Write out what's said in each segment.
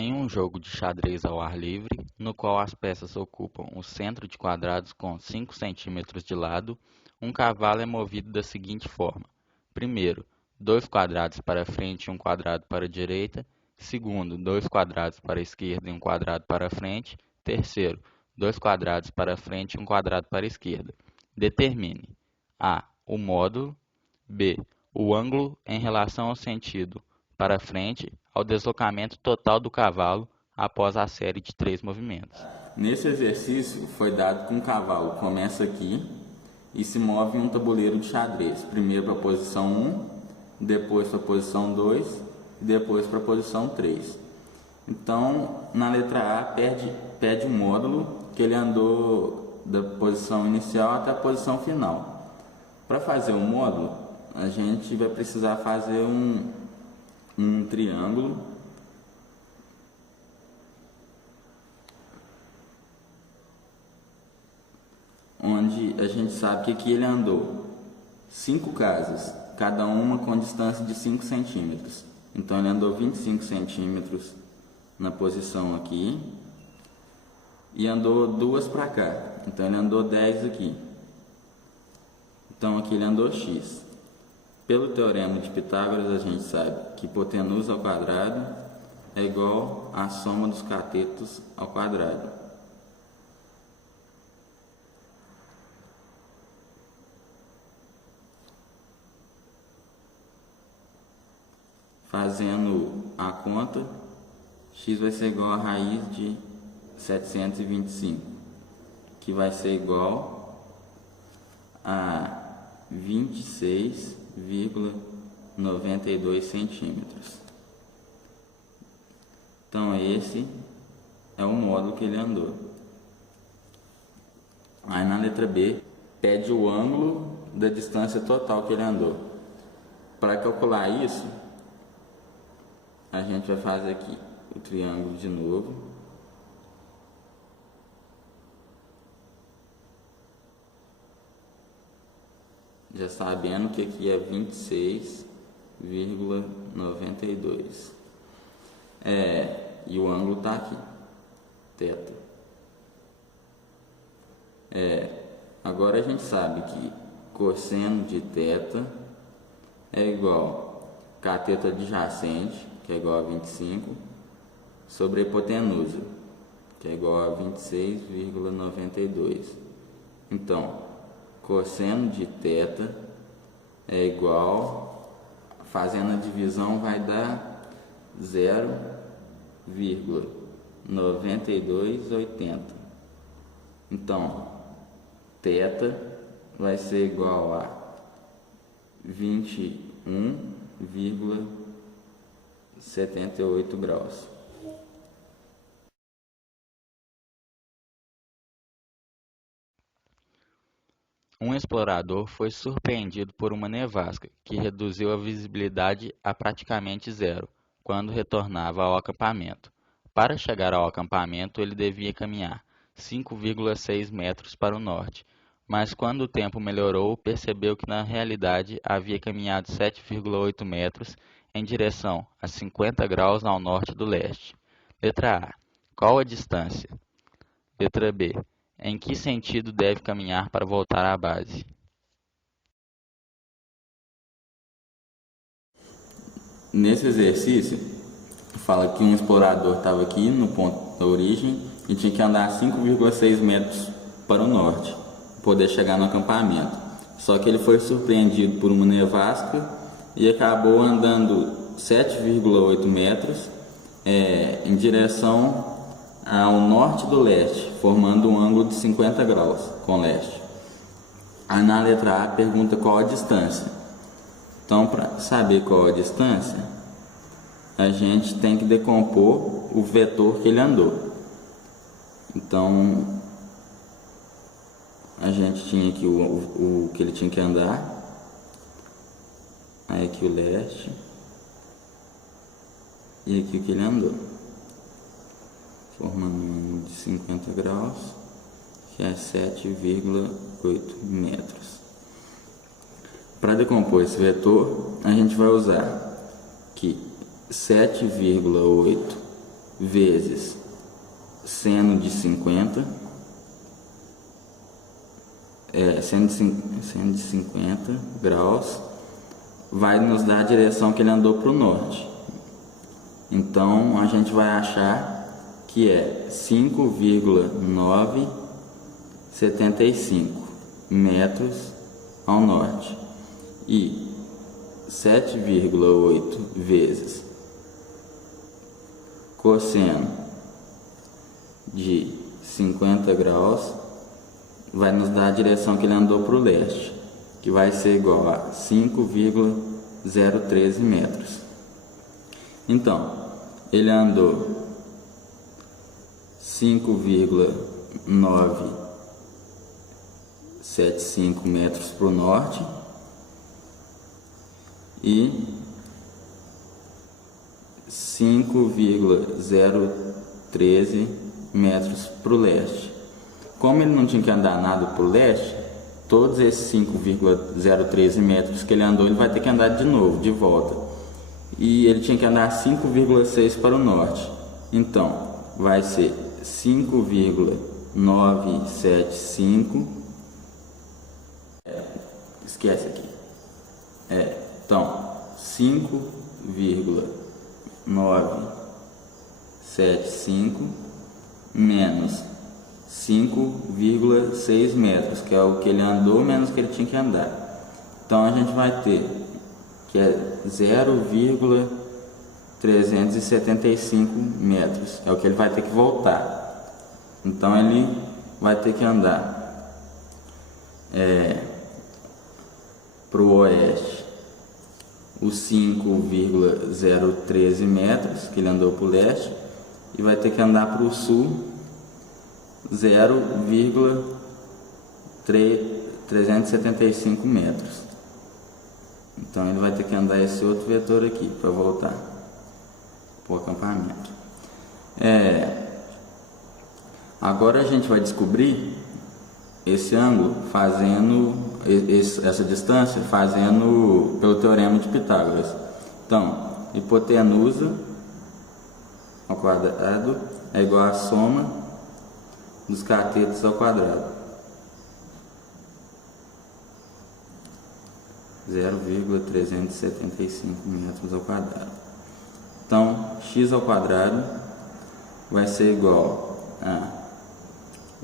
Em um jogo de xadrez ao ar livre, no qual as peças ocupam o centro de quadrados com 5 centímetros de lado, um cavalo é movido da seguinte forma. Primeiro, 2 quadrados para frente e 1 quadrado para a direita. Segundo, 2 quadrados para a esquerda e 1 quadrado para a frente. Terceiro, 2 quadrados para a frente e 1 quadrado para a esquerda. Determine a. O módulo. B. O ângulo em relação ao sentido para frente ao deslocamento total do cavalo após a série de 3 movimentos. Nesse exercício foi dado que um cavalo começa aqui e se move em um tabuleiro de xadrez. Primeiro para a posição 1, depois para a posição 2 e depois para a posição 3. Então, na letra A, pede o módulo que ele andou da posição inicial até a posição final. Para fazer o módulo, a gente vai precisar fazer um triângulo onde a gente sabe que aqui ele andou 5 casas, cada uma com distância de 5 centímetros. Então ele andou 25 centímetros na posição aqui e andou 2 para cá. Então ele andou 10 aqui. Então aqui ele andou x. Pelo teorema de Pitágoras a gente sabe que hipotenusa ao quadrado é igual à soma dos catetos ao quadrado. Fazendo a conta, x vai ser igual a raiz de 725, que vai ser igual a 26,92 centímetros. Então esse é o módulo que ele andou. Aí na letra B, pede o ângulo da distância total que ele andou. Para calcular isso, a gente vai fazer aqui o triângulo de novo. Já sabendo que aqui é 26,92. E o ângulo está aqui, θ. Agora a gente sabe que cosseno de θ é igual a cateto adjacente, que é igual a 25, sobre a hipotenusa, que é igual a 26,92. Então, cosseno de θ é igual, fazendo a divisão vai dar 0,9280. Então, θ vai ser igual a 21,78 graus. Um explorador foi surpreendido por uma nevasca que reduziu a visibilidade a praticamente zero quando retornava ao acampamento. Para chegar ao acampamento, ele devia caminhar 5,6 metros para o norte, mas quando o tempo melhorou, percebeu que na realidade havia caminhado 7,8 metros em direção a 50 graus ao norte do leste. Letra A. Qual a distância? Letra B. Em que sentido deve caminhar para voltar à base? Nesse exercício, fala que um explorador estava aqui no ponto da origem e tinha que andar 5,6 metros para o norte, para poder chegar no acampamento. Só que ele foi surpreendido por uma nevasca e acabou andando 7,8 metros em direção ao norte do leste, formando um ângulo de 50 graus com leste. Aí na letra A pergunta qual a distância. Então, para saber qual a distância, a gente tem que decompor o vetor que ele andou. Então, a gente tinha aqui o que ele tinha que andar, aí aqui o leste, e aqui o que ele andou, formando um ângulo de 50 graus, que é 7,8 metros. Para decompor esse vetor, a gente vai usar que 7,8 vezes seno de 50, seno de 50 graus, vai nos dar a direção que ele andou para o norte. Então a gente vai achar que é 5,975 metros ao norte e 7,8 vezes cosseno de 50 graus vai nos dar a direção que ele andou para o leste, que vai ser igual a 5,013 metros. Então, ele andou 5,975 metros para o norte e 5,013 metros para o leste. Como ele não tinha que andar nada para o leste, todos esses 5,013 metros que ele andou, ele vai ter que andar de novo, de volta. E ele tinha que andar 5,6 para o norte. Então, vai ser 5,975. Esquece aqui. Então, 5,975 menos 5,6 metros, que é o que ele andou menos que ele tinha que andar. Então a gente vai ter que é 0,375 metros, é o que ele vai ter que voltar. Então ele vai ter que andar para o oeste os 5,013 metros que ele andou para o leste, e vai ter que andar para o sul 0,375 metros. Então ele vai ter que andar esse outro vetor aqui para voltar para o acampamento. Agora a gente vai descobrir esse ângulo essa distância fazendo pelo teorema de Pitágoras. Então, hipotenusa ao quadrado é igual à soma dos catetos ao quadrado. 0,375 metros ao quadrado. Então, x ao quadrado vai ser igual a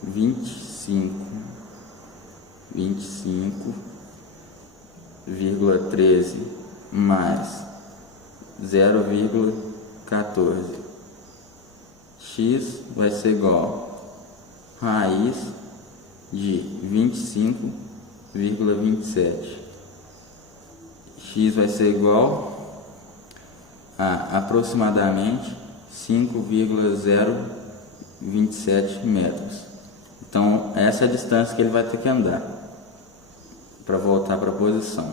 25,13 mais 0,14. X vai ser igual a raiz de 25,27. X vai ser igual a aproximadamente 5,027 metros. Então, essa é a distância que ele vai ter que andar para voltar para a posição.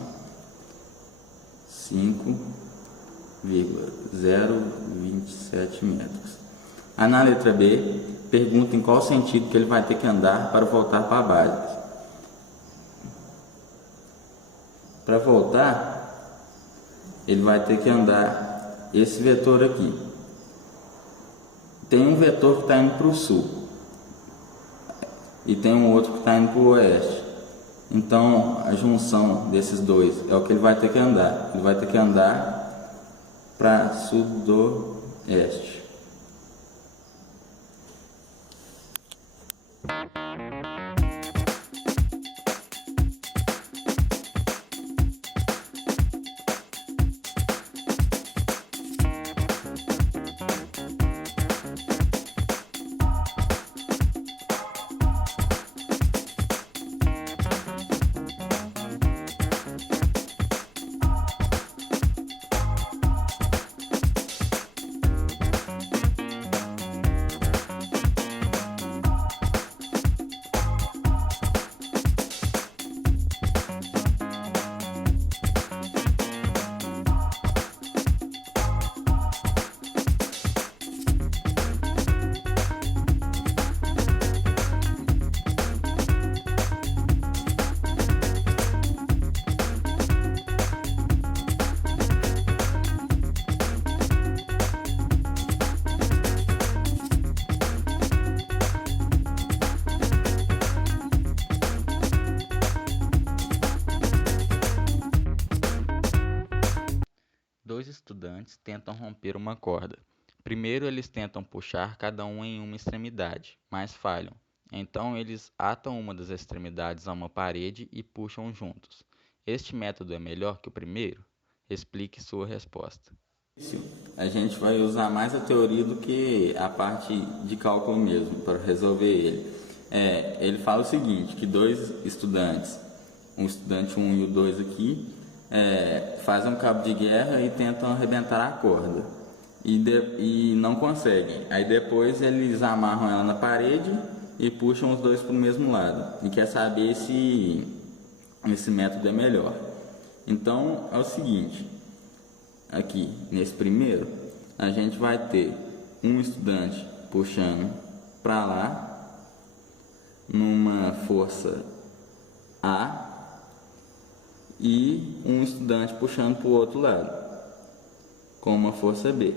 5,027 metros. Na letra B, pergunta em qual sentido que ele vai ter que andar para voltar para a base. Para voltar, ele vai ter que andar esse vetor aqui. Tem um vetor que está indo para o sul e tem um outro que está indo para o oeste. Então a junção desses dois é o que ele vai ter que andar. Ele vai ter que andar para sudoeste. dois estudantes tentam romper uma corda. Primeiro eles tentam puxar cada um em uma extremidade, mas falham. Então eles atam uma das extremidades a uma parede e puxam juntos. Este método é melhor que o primeiro? Explique sua resposta. A gente vai usar mais a teoria do que a parte de cálculo mesmo para resolver ele. Ele fala o seguinte, que dois estudantes, um estudante 1 e o 2 aqui, fazem um cabo de guerra e tentam arrebentar a corda e não conseguem. Aí depois eles amarram ela na parede e puxam os dois para o mesmo lado e quer saber se esse método é melhor. Então é o seguinte, aqui nesse primeiro a gente vai ter um estudante puxando para lá numa força A e um estudante puxando para o outro lado com uma força B.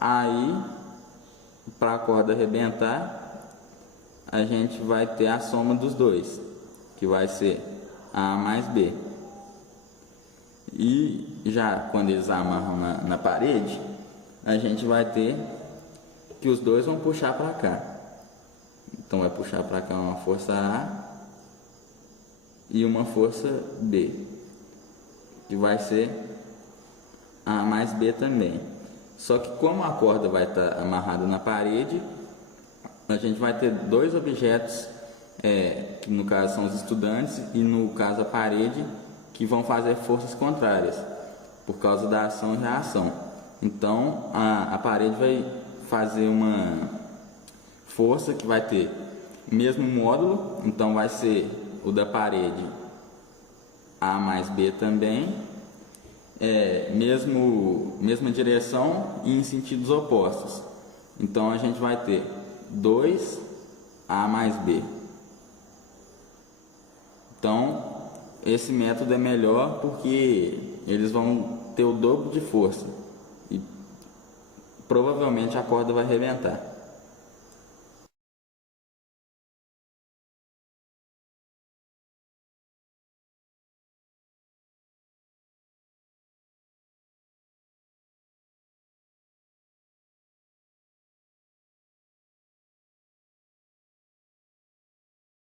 Aí, para a corda arrebentar, a gente vai ter a soma dos dois, que vai ser A mais B. E já quando eles amarram na parede, a gente vai ter que os dois vão puxar para cá. Então vai puxar para cá uma força A e uma força B, que vai ser A mais B também. Só que como a corda vai estar amarrada na parede, a gente vai ter dois objetos, que no caso são os estudantes e no caso a parede, que vão fazer forças contrárias, por causa da ação e reação. Então a parede vai fazer uma força que vai ter mesmo módulo, então vai ser o da parede A mais B também, mesma direção e em sentidos opostos. Então a gente vai ter 2A mais B. Então esse método é melhor porque eles vão ter o dobro de força e provavelmente a corda vai arrebentar.